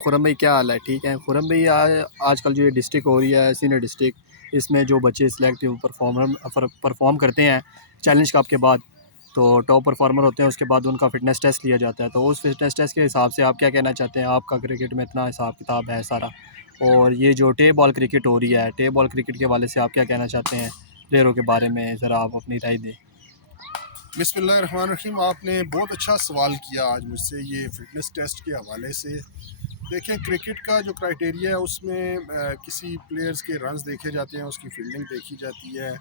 खुरम भाई क्या हाल है? ठीक है खुरम भाई। आजकल जो ये डिस्ट्रिक्ट हो रही है सीनियर डिस्ट्रिक्ट, इसमें जो बच्चे सिलेक्ट परफॉर्म करते हैं चैलेंज कप के बाद, तो टॉप परफॉर्मर होते हैं, उसके बाद उनका फिटनेस टेस्ट लिया जाता है। तो उस फिटनेस टेस्ट के हिसाब से आप क्या कहना चाहते हैं? आपका क्रिकेट में इतना हिसाब किताब है सारा, और ये जो टे बॉल क्रिकेट हो रही है, टे बॉल क्रिकेट के हवाले से आप क्या कहना चाहते हैं प्लेयरों के बारे में? ज़रा आप अपनी राय दें। बिस्मिल्लाहिर्रहमानिर्रहीम। आपने बहुत अच्छा सवाल किया आज मुझसे ये फ़िटनेस टेस्ट के हवाले से। देखें, क्रिकेट का जो क्राइटेरिया है उसमें किसी प्लेयर्स के रन्स देखे जाते हैं, उसकी फील्डिंग देखी जाती है,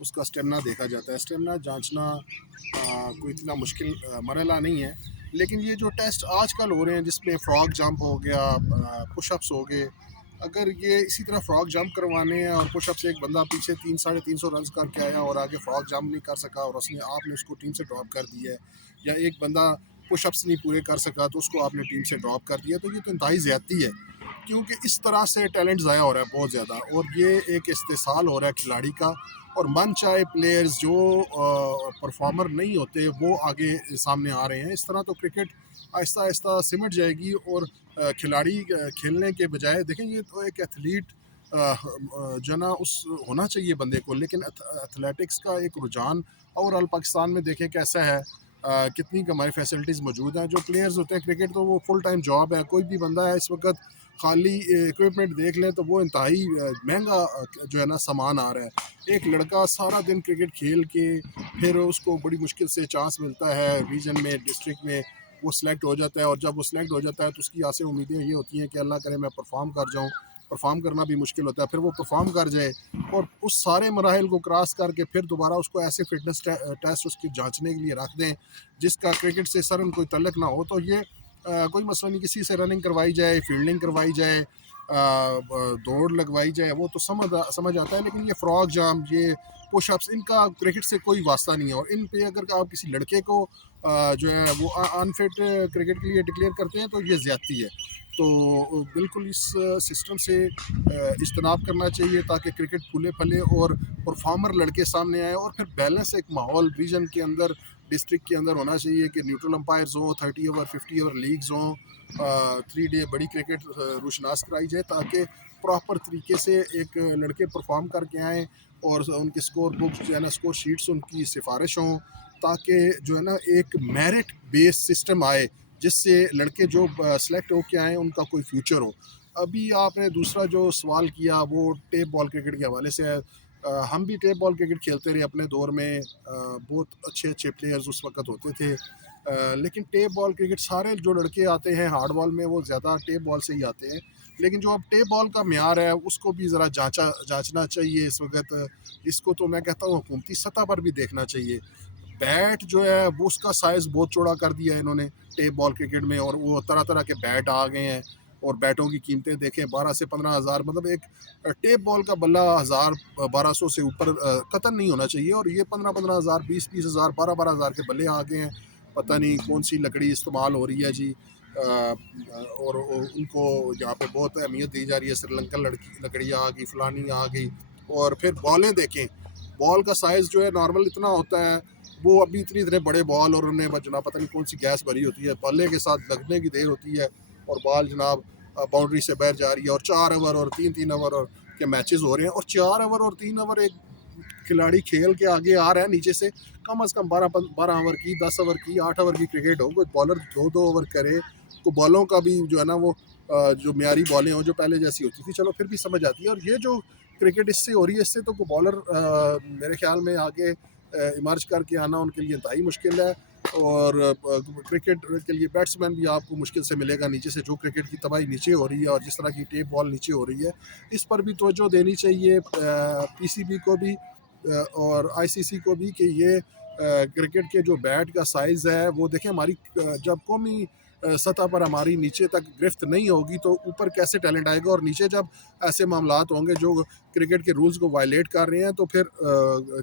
उसका स्टेमिना देखा जाता है। स्टेमिना जांचना कोई इतना मुश्किल मरहला नहीं है। लेकिन ये जो टेस्ट आजकल हो रहे हैं जिसमें फ्रॉग जंप हो गया, पुशअप्स हो गए, अगर ये इसी तरह फ्रॉग जंप करवाने हैं और पुशअप से एक बंदा पीछे 300-350 रन करके आया और आगे फ्रॉग जंप नहीं कर सका और उसने आपने उसको टीम से ड्रॉप कर दिया है, या एक बंदा पुशअप्स नहीं पूरे कर सका तो उसको आपने टीम से ड्रॉप कर दिया, तो ये तो इंतहाई ज़्यादती है। क्योंकि इस तरह से टैलेंट ज़ाया हो रहा है बहुत ज़्यादा, और ये एक इस्तेसाल हो रहा है खिलाड़ी का। और मन चाहे प्लेयर्स जो परफॉर्मर नहीं होते वो आगे सामने आ रहे हैं। इस तरह तो क्रिकेट आहिस्ता आहिस्ता सिमट जाएगी, और खिलाड़ी खेलने के बजाय देखें, ये तो एक एथलीट जो ना उस होना चाहिए बंदे को, लेकिन एथलेटिक्स का एक रुझान ओवरऑल पाकिस्तान में देखें कैसा है। कितनी हमारी फैसिलिटीज़ मौजूद हैं। जो प्लेयर्स होते हैं क्रिकेट, तो वो फुल टाइम जॉब है। कोई भी बंदा है इस वक्त खाली इक्विपमेंट देख लें तो वो इंतहाई महंगा जो है ना सामान आ रहा है। एक लड़का सारा दिन क्रिकेट खेल के फिर उसको बड़ी मुश्किल से चांस मिलता है रीजन में, डिस्ट्रिक्ट में, वो सिलेक्ट हो जाता है। और जब वो सिलेक्ट हो जाता है तो उसकी आसे उम्मीदें ये होती हैं कि अल्लाह करे मैं परफॉर्म कर जाऊँ। परफॉर्म करना भी मुश्किल होता है, फिर वो परफॉर्म कर जाए और उस सारे मराहल को क्रॉस करके फिर दोबारा उसको ऐसे फिटनेस टेस्ट उसकी जांचने के लिए रख दें जिसका क्रिकेट से सरन कोई तल्लक ना हो। तो ये कोई मसला नहीं, किसी से रनिंग करवाई जाए, फील्डिंग करवाई जाए, दौड़ लगवाई जाए, वो तो समझ आता है। लेकिन ये फ्रॉग जाम, ये पुशअप्स, इनका क्रिकेट से कोई वास्ता नहीं है। और इन पे अगर आप किसी लड़के को जो है वो अनफिट क्रिकेट के लिए डिक्लेयर करते हैं तो ये ज़्यादती है। तो बिल्कुल इस सिस्टम से इज्तनाब करना चाहिए ताकि क्रिकेट फूले फले और परफॉर्मर लड़के सामने आए, और फिर बैलेंस एक माहौल रीजन के अंदर, डिस्ट्रिक्ट के अंदर होना चाहिए कि न्यूट्रल अंपायर्स हों, 30 ओवर 50 ओवर लीग्स हों, 3 डे बड़ी क्रिकेट रुशनास कराई जाए ताकि प्रॉपर तरीके से एक लड़के परफॉर्म करके आएँ और उनके स्कोर बुक्स जो है ना, स्कोर शीट्स उनकी सिफारिश हों, ताकि जो है ना एक मेरिट बेस्ड सिस्टम आए जिससे लड़के जो सेलेक्ट होके आए उनका कोई फ्यूचर हो। अभी आपने दूसरा जो सवाल किया वो टेप बॉल क्रिकेट के हवाले से है। हम भी टेप बॉल क्रिकेट खेलते रहे अपने दौर में। बहुत अच्छे अच्छे प्लेयर्स उस वक्त होते थे। लेकिन टेप बॉल क्रिकेट सारे जो लड़के आते हैं हार्ड बॉल में वो ज़्यादा टेप बॉल से ही आते हैं। लेकिन जो अब टेप बॉल का म्यार है उसको भी ज़रा जांचना चाहिए इस वक्त। इसको तो मैं कहता हूँ हुकूमती सतह पर भी देखना चाहिए। बैट जो है वो उसका साइज़ बहुत चौड़ा कर दिया है इन्होंने टेप बॉल क्रिकेट में, और वो तरह तरह के बैट आ गए हैं। और बैटों की कीमतें देखें, 12 से 15 हज़ार, मतलब एक टेप बॉल का बल्ला 1000 1200 से ऊपर कतन नहीं होना चाहिए। और ये 15-15 हज़ार, 20-20 हज़ार, 12-12 हज़ार के बल्ले आ गए हैं। पता नहीं कौन सी लकड़ी इस्तेमाल हो रही है जी। और उनको यहाँ पे बहुत अहमियत दी जा रही है। श्रीलंकन लकड़ी आ गई, फलानी आ गई। और फिर बॉलें देखें, बॉल का साइज़ जो है नॉर्मल इतना होता है, वो अभी इतने इतने बड़े बॉल, और उन्हें जनाब पता नहीं कौन सी गैस भरी होती है, बल्ले के साथ लगने की देर होती है और बॉल जनाब बाउंड्री से बाहर जा रही है। और 4 ओवर और 3-3 ओवर के मैचेस हो रहे हैं, और 4 ओवर और 3 ओवर एक खिलाड़ी खेल के आगे आ रहा है नीचे से। कम से कम 12 ओवर की, 10 ओवर की, 8 ओवर की क्रिकेट हो, कोई बॉलर 2-2 ओवर करे तो बॉलों का भी जो है ना वो जो म्यारी बॉलें हो जो पहले जैसी होती थी, चलो फिर भी समझ आती है। और ये जो क्रिकेट इससे हो रही है, इससे तो को बॉलर मेरे ख्याल में आगे इमर्ज करके आना उनके लिए इंतहाई मुश्किल है। और क्रिकेट के लिए बैट्समैन भी आपको मुश्किल से मिलेगा नीचे से, जो क्रिकेट की तबाही नीचे हो रही है और जिस तरह की टेप बॉल नीचे हो रही है, इस पर भी तवज्जो देनी चाहिए पीसीबी को भी और आईसीसी को भी, कि ये क्रिकेट के जो बैट का साइज़ है वो देखें। हमारी जब कौमी सतह पर हमारी नीचे तक गिरफ्त नहीं होगी तो ऊपर कैसे टैलेंट आएगा। और नीचे जब ऐसे मामलात होंगे जो क्रिकेट के रूल्स को वायलेट कर रहे हैं तो फिर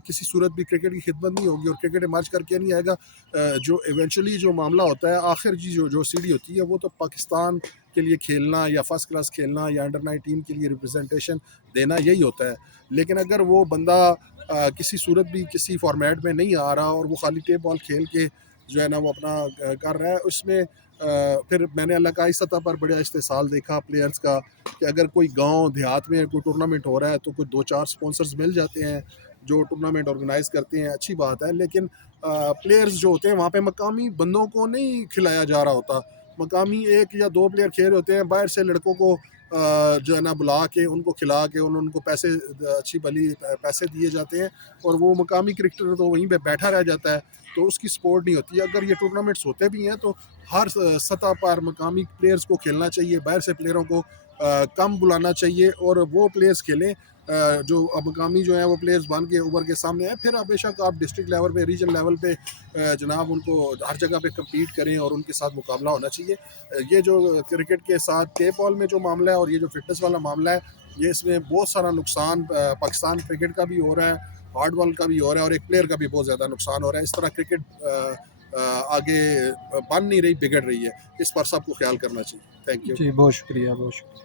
किसी सूरत भी क्रिकेट की खिदमत नहीं होगी और क्रिकेट इमर्ज करके नहीं आएगा। जो इवेंचुअली जो मामला होता है, आखिर जी जो सीढ़ी होती है, वो तो पाकिस्तान के लिए खेलना या फर्स्ट क्लास खेलना या अंडर 19 के लिए रिप्रेजेंटेशन देना, यही होता है। लेकिन अगर वो बंदा किसी सूरत भी किसी फॉर्मेट में नहीं आ रहा और वो खाली टेप बॉल खेल के जो है ना वो अपना कर रहा है, उसमें फिर मैंने इलाकाई सतह पर बड़ा इस्तेसाल देखा प्लेयर्स का कि अगर कोई गांव देहात में कोई टूर्नामेंट हो रहा है तो कोई 2-4 स्पॉन्सर्स मिल जाते हैं जो टूर्नामेंट ऑर्गेनाइज करते हैं, अच्छी बात है। लेकिन प्लेयर्स जो होते हैं वहाँ पे मकामी बंदों को नहीं खिलाया जा रहा होता। मकामी 1 या 2 प्लेयर खेल रहे होते हैं, बाहर से लड़कों को जो है ना बुला के उनको खिला के उनको पैसे अच्छी भली पैसे दिए जाते हैं और वो मकामी क्रिकेटर तो वहीं पे बैठा रह जाता है, तो उसकी सपोर्ट नहीं होती है। अगर ये टूर्नामेंट्स होते भी हैं तो हर सतह पर मकामी प्लेयर्स को खेलना चाहिए, बाहर से प्लेयरों को कम बुलाना चाहिए और वो प्लेयर्स खेलें जो अब मकामी जो है वो प्लेयर्स बन के उभर के सामने आए। फिर आप बेशक आप डिस्ट्रिक्ट लेवल पे, रीजन लेवल पे जनाब उनको हर जगह पे कम्पीट करें और उनके साथ मुकाबला होना चाहिए। ये जो क्रिकेट के साथ टेप बॉल में जो मामला है और ये जो फिटनेस वाला मामला है, ये इसमें बहुत सारा नुकसान पाकिस्तान क्रिकेट का भी हो रहा है, हार्ड बॉल का भी हो रहा है और एक प्लेयर का भी बहुत ज़्यादा नुकसान हो रहा है। इस तरह क्रिकेट आगे बन नहीं रही, बिगड़ रही है। इस पर सबको ख्याल करना चाहिए। Thank you. जी, बहुत शुक्रिया, बहुत शुक्रिया।